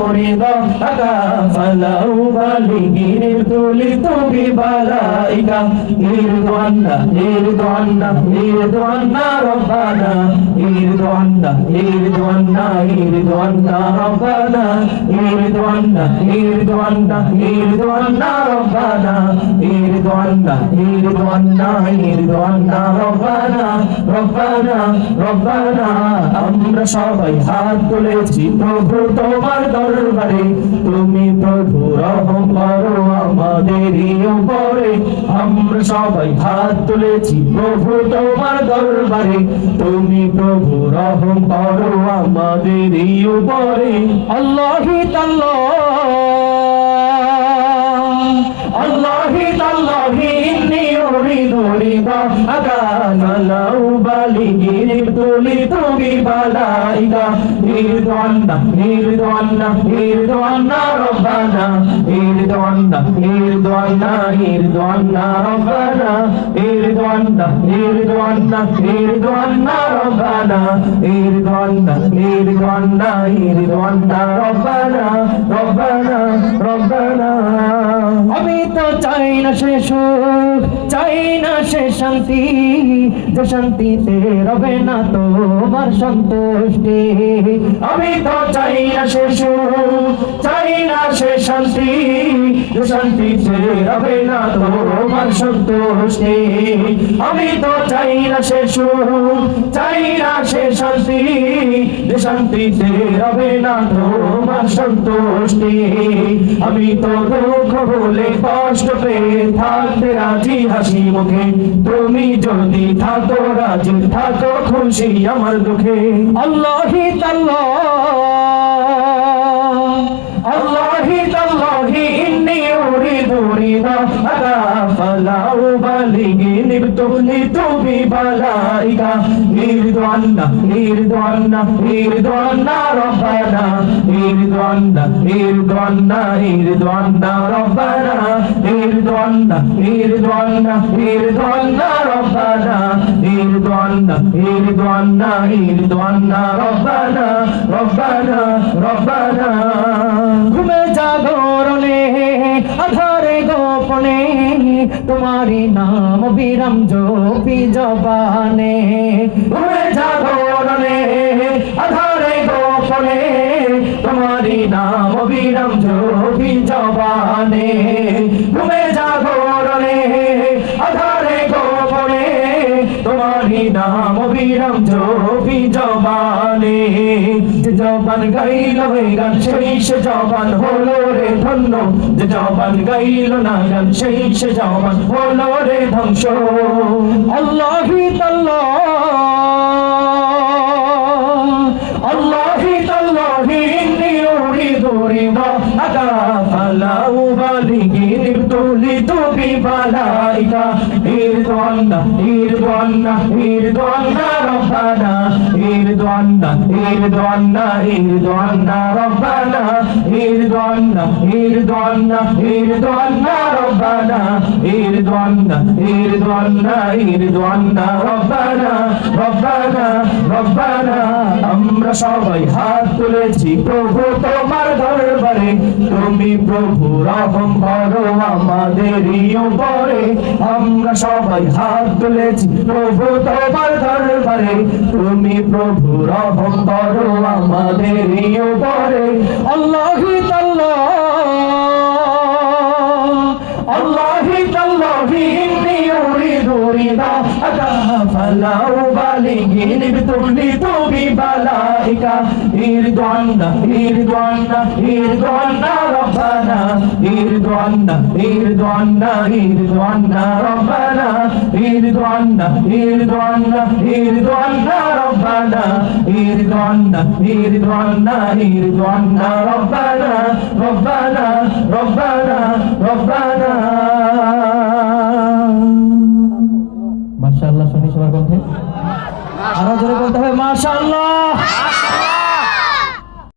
رضا فلا أبالي ابتليت ببلائك ارض عنا ارض عنا ارض عنا ربنا ارض عنا ارض عنا ارض عنا ربنا ارض عنا ارض عنا ارض عنا ربنا ارض عنا ارض عنا ارض عنا ربنا ربنا ربنا আমরা সবাই হাত তুলেছি প্রভু তোমার দরবারে তুমি প্রভু রহম করো আমাদেরই উপরে আমরা সবাই হাত তুলেছি প্রভু তোমার দরবারে তুমি প্রভু রহম করো আমাদেরই উপরে আল্লাহি তাআলা আল্লাহি তাআলাহি ইন্নী উরিদু রিদাকা লা উবালি ইবতুলিতু বিবালাইকা ইরদু আন্না ইরদু আন্না ইরদু আন্না রব্বানা ইরদু আন্না ইরদু আন্না ইরদু আন্না রব্বানা ইরদু আন্না ইরদু আন্না ইরদু আন্না রব্বানা ইরদু আন্না ইরদু আন্না ইরদু আন্না রব্বানা রব্বানা রব্বানা আমি তো চাই না সে সুখ চাই না সে শান্তি যে শান্তিতে রবে না তোমার সন্তুষ্টি আমি তো চাই না সে সুখ চাই না সে শান্তি যে শান্তিতে রবে না তোমার সন্তুষ্টি আমি তো চাই না সে সুখ চাই না সে শান্তি যে শান্তিতে রবে না তোমার সন্তুষ্টি আমি তো দুঃখ ভুলে কষ্ট পেয়ে থাকতে রাজি হাসি মুখে তুমি যদি থাকো রাজি থাকো খুশি আমার দুঃখে আল্লাহি তাআলা আল্লাহি তাআলাহি ইন্নী উরিদু রিদাকা ফালা উবালি ইবতুলিতু বিবালাইকা ইরদু আন্না ইরদু আন্না ইরদু আন্না রব্বানা ইরদু আন্না ইরদু আন্না ইরদু আন্না রব্বানা ইরদু আন্না ইরদু আন্না ইরদু আন্না রব্বানা ইরদু আন্না ইরদু আন্না ইরদু আন্না রব্বানা রব্বানা রব্বানা ঘুমে জাগরণে আধারে গোপনে তোমারি নাম বিরাম জপি জবানে ঘুমে জাগরণে আধারে গোপনে তোমারি নাম বিরাম জপি জবানে ঘুমে জাগরণে আধারে গোপনে তোমারি নাম বিরাম জপি জবানে যে জবান গাইল হয়ে গান সেই সে জবান হলো রে ধন্য যে জবান গাইল না গান সেই সে জবান হলো রে ধ্বংস আল্লাহি তাআলা আল্লাহি তাআলাহি ইন্নী উরিদু রিদাকা ফালা উবালি ইবতুলিতু বিবালাইকা ইরদু আন্না ইরদু আন্না ইরদু আন্না রব্বানা ইরদু আন্না ইরদু আন্না ইরদু আন্না রব্বানা ইরদু আন্না ইরদু আন্না ইরদু আন্না রব্বানা ইরদু আন্না ইরদু আন্না ইরদু আন্না রব্বানা রব্বানা রব্বানা আমরা সবাই হাত তুলেছি প্রভু তোমার দরবারে তুমি প্রভু রহম করো আমাদেরই উপরে আমরা সবাই হাত তুলেছি প্রভু তোমার দরবারে তুমি প্রভু রহম করো আমাদেরই উপরে আল্লাহি তাআলা আল্লাহি তাআলাহি ইন্নী উরিদু রিদাকা ফালা উবালি ইবতুলিতু বিবালাইকা ইরদু আন্না ইরদু আন্না ইরদু আন্না রব্বানা ইরদু আন্না ইরদু আন্না ইরদু আন্না রব্বানা ইরদু আন্না ইরদু আন্না ইরদু আন্না রব্বানা ইরদু আন্না ইরদু আন্না ইরদু আন্না রব্বানা রব্বানা রব্বানা রব্বানা মাশাআল্লাহ শুনি সবার কণ্ঠে আরো জোরে বলতে হবে মাশাআল্লাহ